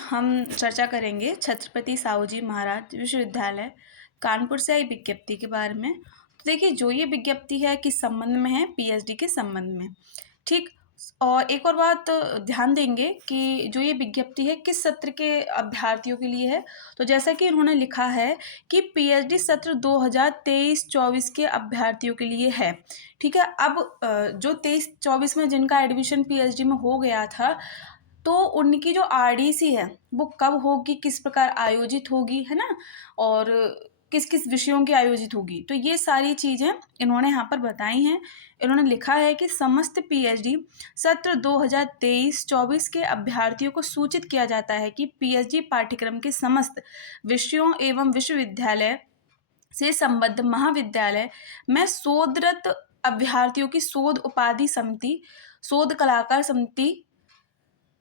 हम चर्चा करेंगे छत्रपति साहूजी महाराज विश्वविद्यालय कानपुर से आई विज्ञप्ति के बारे में। तो देखिए, जो ये विज्ञप्ति है किस संबंध में है, पीएचडी के संबंध में। ठीक। और एक और बात ध्यान देंगे कि जो ये विज्ञप्ति है किस सत्र के अभ्यर्थियों के लिए है। तो जैसा कि उन्होंने लिखा है कि पीएचडी सत्र 2023-24 के अभ्यर्थियों के लिए है। ठीक है। अब जो 23-24 में जिनका एडमिशन पीएचडी में हो गया था, तो उनकी जो आरडीसी है वो कब होगी, किस प्रकार आयोजित होगी, है ना, और किस किस विषयों की आयोजित होगी, तो ये सारी चीज़ें इन्होंने यहाँ पर बताई हैं। इन्होंने लिखा है कि समस्त पीएचडी सत्र 2023-24 के अभ्यर्थियों को सूचित किया जाता है कि पीएचडी पाठ्यक्रम के समस्त विषयों एवं विश्वविद्यालय से संबद्ध महाविद्यालय में शोधरत अभ्यर्थियों की शोध उपाधि समिति, शोध कलाकार समिति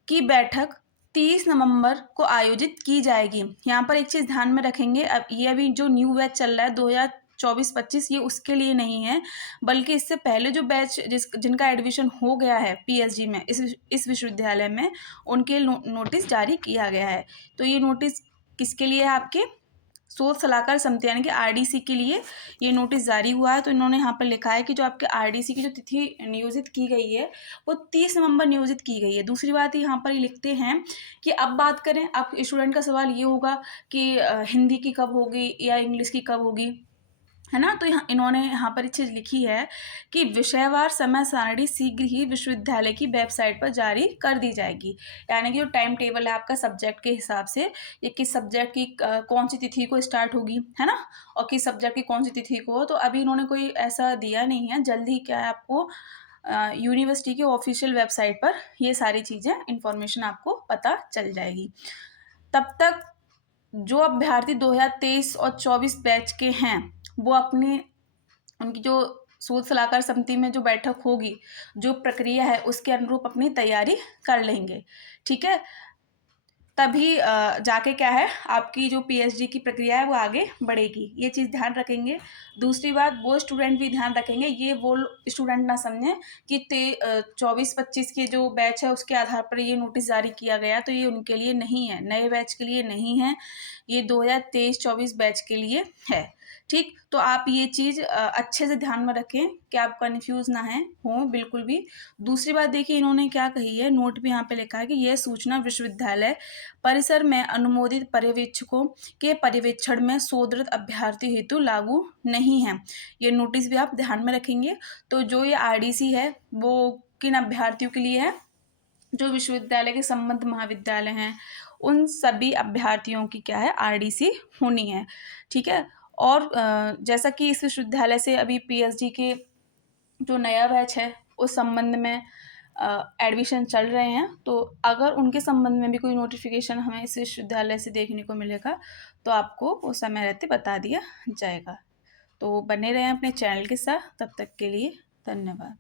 की बैठक 30 नवंबर को आयोजित की जाएगी। यहाँ पर एक चीज़ ध्यान में रखेंगे, अब ये अभी जो न्यू बैच चल रहा है 2024-25, ये उसके लिए नहीं है, बल्कि इससे पहले जो बैच जिनका एडमिशन हो गया है पीएचडी में इस विश्वविद्यालय में, उनके नोटिस जारी किया गया है। तो ये नोटिस किसके लिए है? आपके शोध सलाहकार समिति यानी कि आरडीसी के लिए ये नोटिस जारी हुआ है। तो इन्होंने यहाँ पर लिखा है कि जो आपके आरडीसी की जो तिथि नियोजित की गई है वो 30 नवंबर नियोजित की गई है। दूसरी बात यहाँ पर ये लिखते हैं कि अब बात करें, अब स्टूडेंट का सवाल ये होगा कि हिंदी की कब होगी या इंग्लिश की कब होगी, है ना। तो इन्होंने यहाँ पर एक चीज़ लिखी है कि विषयवार समय सारणी शीघ्र ही विश्वविद्यालय की वेबसाइट पर जारी कर दी जाएगी। यानी कि जो टाइम टेबल है आपका सब्जेक्ट के हिसाब से, ये किस सब्जेक्ट की कौन सी तिथि को स्टार्ट होगी, है ना, और किस सब्जेक्ट की कौन सी तिथि को, तो अभी इन्होंने कोई ऐसा दिया नहीं है। जल्दी ही क्या है, आपको यूनिवर्सिटी के ऑफिशियल वेबसाइट पर ये सारी चीज़ें इंफॉर्मेशन आपको पता चल जाएगी। तब तक जो अभ्यर्थी 2023 और 24 बैच के हैं वो उनकी जो शोध सलाहकार समिति में जो बैठक होगी, जो प्रक्रिया है उसके अनुरूप अपनी तैयारी कर लेंगे। ठीक है, तभी जाके क्या है, आपकी जो पीएचडी की प्रक्रिया है वो आगे बढ़ेगी। ये चीज़ ध्यान रखेंगे। दूसरी बात, वो स्टूडेंट भी ध्यान रखेंगे, ये वो स्टूडेंट ना समझें कि 24-25 के जो बैच है उसके आधार पर ये नोटिस जारी किया गया, तो ये उनके लिए नहीं है, नए बैच के लिए नहीं है, ये 2023-24 बैच के लिए है। ठीक, तो आप ये चीज़ अच्छे से ध्यान में रखें कि आप कन्फ्यूज़ ना हो बिल्कुल भी। दूसरी बात देखिए, इन्होंने क्या कही है, नोट भी यहाँ पे लिखा है कि यह सूचना विश्वविद्यालय परिसर में अनुमोदित पर्यवेक्षकों के पर्यवेक्षण में शोधरत अभ्यर्थी हेतु लागू नहीं है। ये नोटिस भी आप ध्यान में रखेंगे। तो जो ये आरडीसी है वो किन अभ्यर्थियों के लिए है? जो विश्वविद्यालय के संबद्ध महाविद्यालय हैं उन सभी अभ्यर्थियों की क्या है, आरडीसी होनी है। ठीक है, और जैसा कि इस विश्वविद्यालय से अभी पीएचडी के जो नया बैच है उस संबंध में एडमिशन चल रहे हैं, तो अगर उनके संबंध में भी कोई नोटिफिकेशन हमें इस विश्वविद्यालय से देखने को मिलेगा तो आपको वो समय रहते बता दिया जाएगा। तो बने रहें अपने चैनल के साथ, तब तक के लिए धन्यवाद।